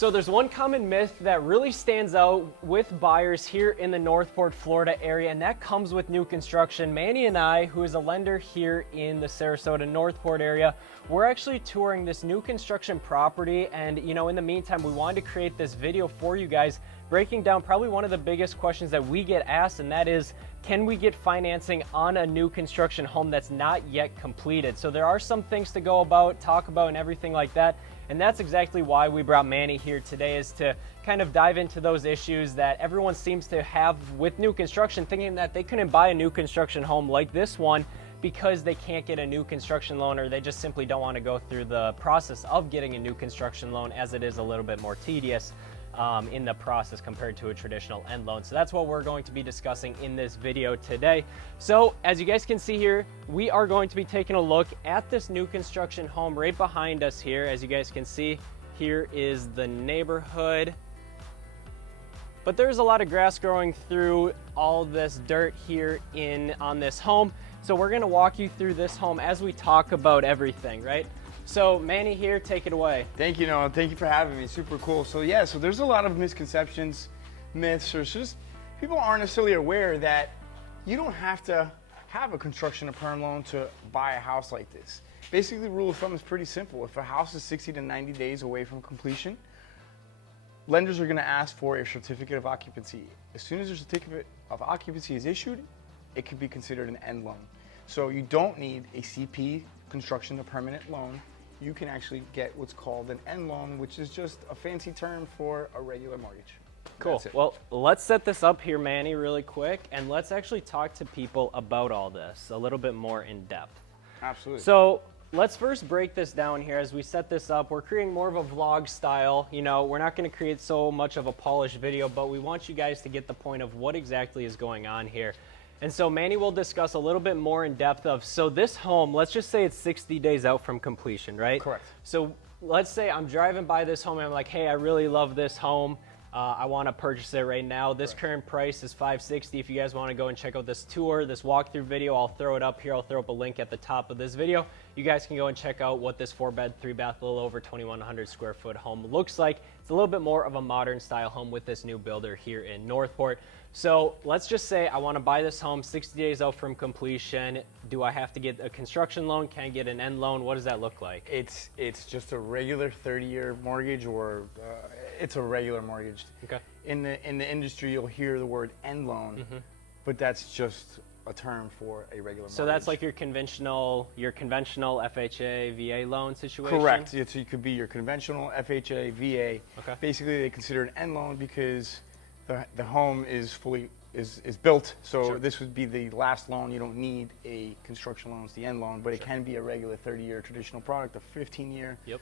So there's one common myth that really stands out with buyers here in the Northport, Florida area, and that comes with new construction. Manny and I, who is a lender here in the Sarasota Northport area, we're actually touring this new construction property, and in the meantime, we wanted to create this video for you guys, breaking down probably one of the biggest questions that we get asked, and that is, can we get financing on a new construction home that's not yet completed? So there are some things to go about, talk about, and everything like that. And that's exactly why we brought Manny here today, is to kind of dive into those issues that everyone seems to have with new construction, thinking that they couldn't buy a new construction home like this one because they can't get a new construction loan, or they just simply don't want to go through the process of getting a new construction loan, as it is a little bit more tedious in the process compared to a traditional end loan. So that's what we're going to be discussing in this video today. So as you guys can see here, we are going to be taking a look at this new construction home right behind us here. As you guys can see, here is the neighborhood. But there's a lot of grass growing through all this dirt here on this home. So we're gonna walk you through this home as we talk about everything, right? So Manny here, take it away. Thank you, Noah. Thank you for having me. Super cool. So yeah, so there's a lot of misconceptions, myths, or just people aren't necessarily aware that you don't have to have a construction or perm loan to buy a house like this. Basically, the rule of thumb is pretty simple. If a house is 60 to 90 days away from completion, lenders are going to ask for a certificate of occupancy. As soon as a certificate of occupancy is issued, it can be considered an end loan. So you don't need a CP, construction to permanent loan. You can actually get what's called an end loan, which is just a fancy term for a regular mortgage. Cool. Well, let's set this up here, Manny, really quick, and let's actually talk to people about all this a little bit more in depth. Absolutely. So let's first break this down here. As we set this up, we're creating more of a vlog style. We're not going to create so much of a polished video, but we want you guys to get the point of what exactly is going on here. And so Manny will discuss a little bit more in depth of, so this home, let's just say it's 60 days out from completion, right? Correct. So let's say I'm driving by this home and I'm like, hey, I really love this home. I want to purchase it right now. This current price is $560. If you guys want to go and check out this tour, this walkthrough video, I'll throw it up here. I'll throw up a link at the top of this video. You guys can go and check out what this 4-bed, 3-bath, a little over 2,100 square foot home looks like. It's a little bit more of a modern style home with this new builder here in Northport. So let's just say I want to buy this home 60 days out from completion. Do I have to get a construction loan? Can I get an end loan? What does that look like? It's just a regular 30-year mortgage, or it's a regular mortgage. Okay. In the industry, you'll hear the word end loan, but that's just a term for a regular mortgage. So that's like your conventional FHA, VA loan situation? Correct. So it could be your conventional FHA, VA. Okay. Basically, they consider an end loan because the home is built, so sure. This would be the last loan. You don't need a construction loan, it's the end loan, but it can be a regular 30-year traditional product, a 15-year. Yep.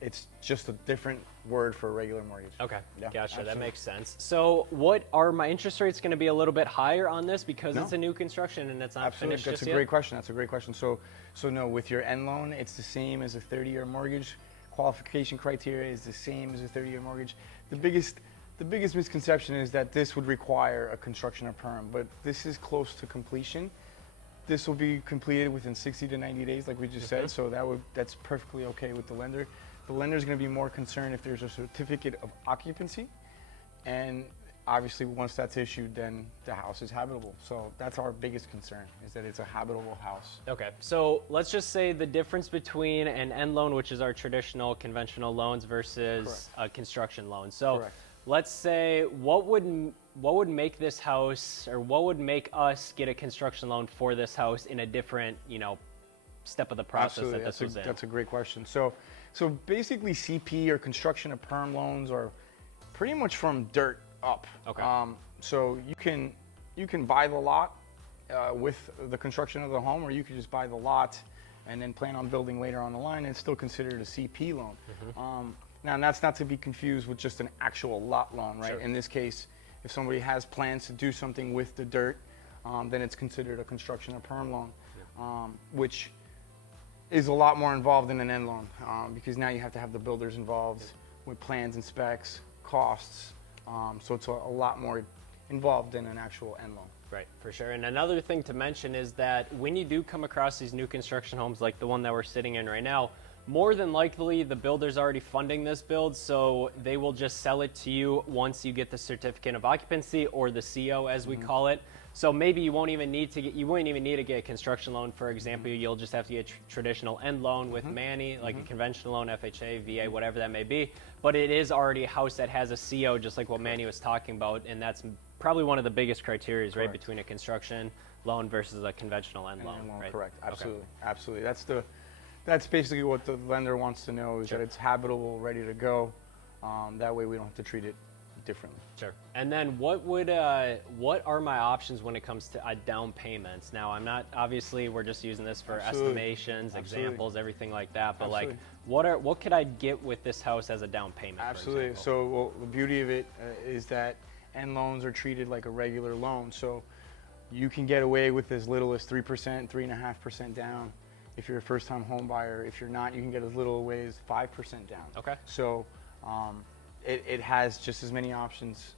It's just a different word for a regular mortgage. Okay, yeah, gotcha, absolutely. That makes sense. So what are my interest rates going to be a little bit higher on this because it's a new construction and it's not finished That's just a great question. That's a great question. So no, with your end loan, it's the same as a 30-year mortgage. Qualification criteria is the same as a 30-year mortgage. The biggest misconception is that this would require a construction or perm, but this is close to completion. This will be completed within 60 to 90 days, like we just said, so that's perfectly okay with the lender. The lender is going to be more concerned if there's a certificate of occupancy, and obviously once that's issued, then the house is habitable. So that's our biggest concern, is that it's a habitable house. Okay, so let's just say the difference between an end loan, which is our traditional conventional loans, versus a construction loan. So let's say what would make this house, or what would make us get a construction loan for this house in a different step of the process that this was in? That's a great question. So basically CP or construction or perm loans are pretty much from dirt up. Okay. So you can buy the lot with the construction of the home, or you could just buy the lot and then plan on building later on the line, and it's still considered a CP loan. Now, that's not to be confused with just an actual lot loan, right? Sure. In this case, if somebody has plans to do something with the dirt, then it's considered a construction or perm loan, which is a lot more involved than an end loan, because now you have to have the builders involved with plans and specs, costs, so it's a lot more involved than an actual end loan. Right, for sure. And another thing to mention is that when you do come across these new construction homes like the one that we're sitting in right now, more than likely the builder's already funding this build, so they will just sell it to you once you get the certificate of occupancy, or the CO as we call it. So maybe you won't even need to get a construction loan, for example. You'll just have to get a traditional end loan with Manny, like a conventional loan, FHA, VA, whatever that may be. But it is already a house that has a CO, just like what Manny was talking about, and that's probably one of the biggest criteria, right, between a construction loan versus a conventional end loan, right? Correct. Absolutely. Absolutely. That's basically what the lender wants to know, is that it's habitable, ready to go. That way we don't have to treat it differently. Sure. And then what are my options when it comes to down payments? Now, I'm not, obviously we're just using this for estimations, examples, everything like that, but like what could I get with this house as a down payment? Absolutely. So the beauty of it is that end loans are treated like a regular loan. So you can get away with as little as 3%, 3.5% down if you're a first-time home buyer. If you're not, you can get as little away as 5% down. Okay. So it has just as many options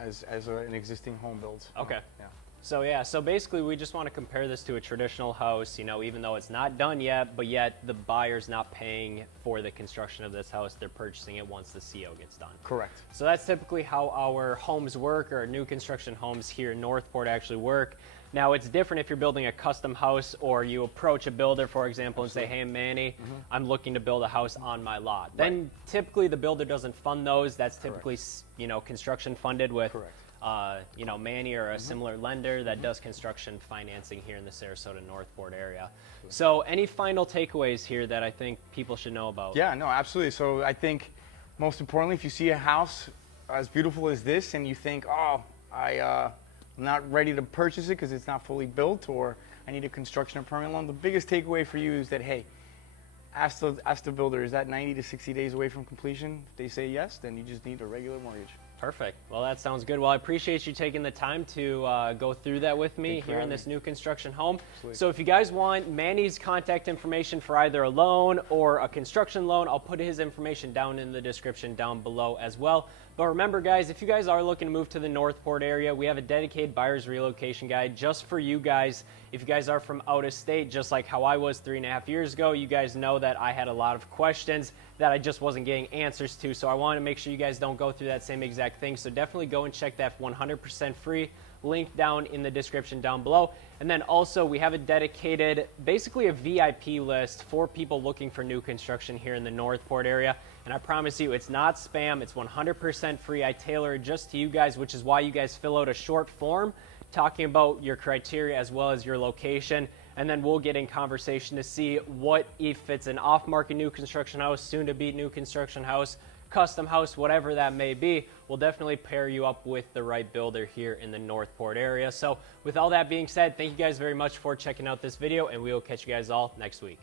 as an existing home build. Okay. Yeah. So yeah, so basically we just want to compare this to a traditional house, you know, even though it's not done yet, but yet the buyer's not paying for the construction of this house, they're purchasing it once the CO gets done. Correct. So that's typically how our homes work, or new construction homes here in Northport actually work. Now, it's different if you're building a custom house, or you approach a builder, for example, and say, hey, Manny, I'm looking to build a house on my lot. Then typically the builder doesn't fund those. That's typically, you know, construction funded with, you know, Manny or a similar lender that does construction financing here in the Sarasota Northport area. So any final takeaways here that I think people should know about? Yeah, no, absolutely. So I think most importantly, if you see a house as beautiful as this and you think, oh, I'm not ready to purchase it because it's not fully built, or I need a construction or permanent loan, the biggest takeaway for you is that, hey, ask the builder, is that 90 to 60 days away from completion? If they say yes, then you just need a regular mortgage. Perfect. Well, that sounds good. Well, I appreciate you taking the time to go through that with me here in this new construction home. Absolutely. So if you guys want Manny's contact information for either a loan or a construction loan, I'll put his information down in the description down below as well. But remember, guys, if you guys are looking to move to the Northport area, we have a dedicated buyer's relocation guide just for you guys. If you guys are from out of state, just like how I was 3.5 years ago, you guys know that I had a lot of questions that I just wasn't getting answers to. So I want to make sure you guys don't go through that same exact thing. So definitely go and check that 100% free link down in the description down below. And then also we have a dedicated, basically a VIP list for people looking for new construction here in the Northport area. And I promise you, it's not spam. It's 100% free. I tailor it just to you guys, which is why you guys fill out a short form talking about your criteria as well as your location. And then we'll get in conversation to see what, if it's an off-market new construction house, soon-to-be new construction house, custom house, whatever that may be, we'll definitely pair you up with the right builder here in the Northport area. So with all that being said, thank you guys very much for checking out this video, and we will catch you guys all next week.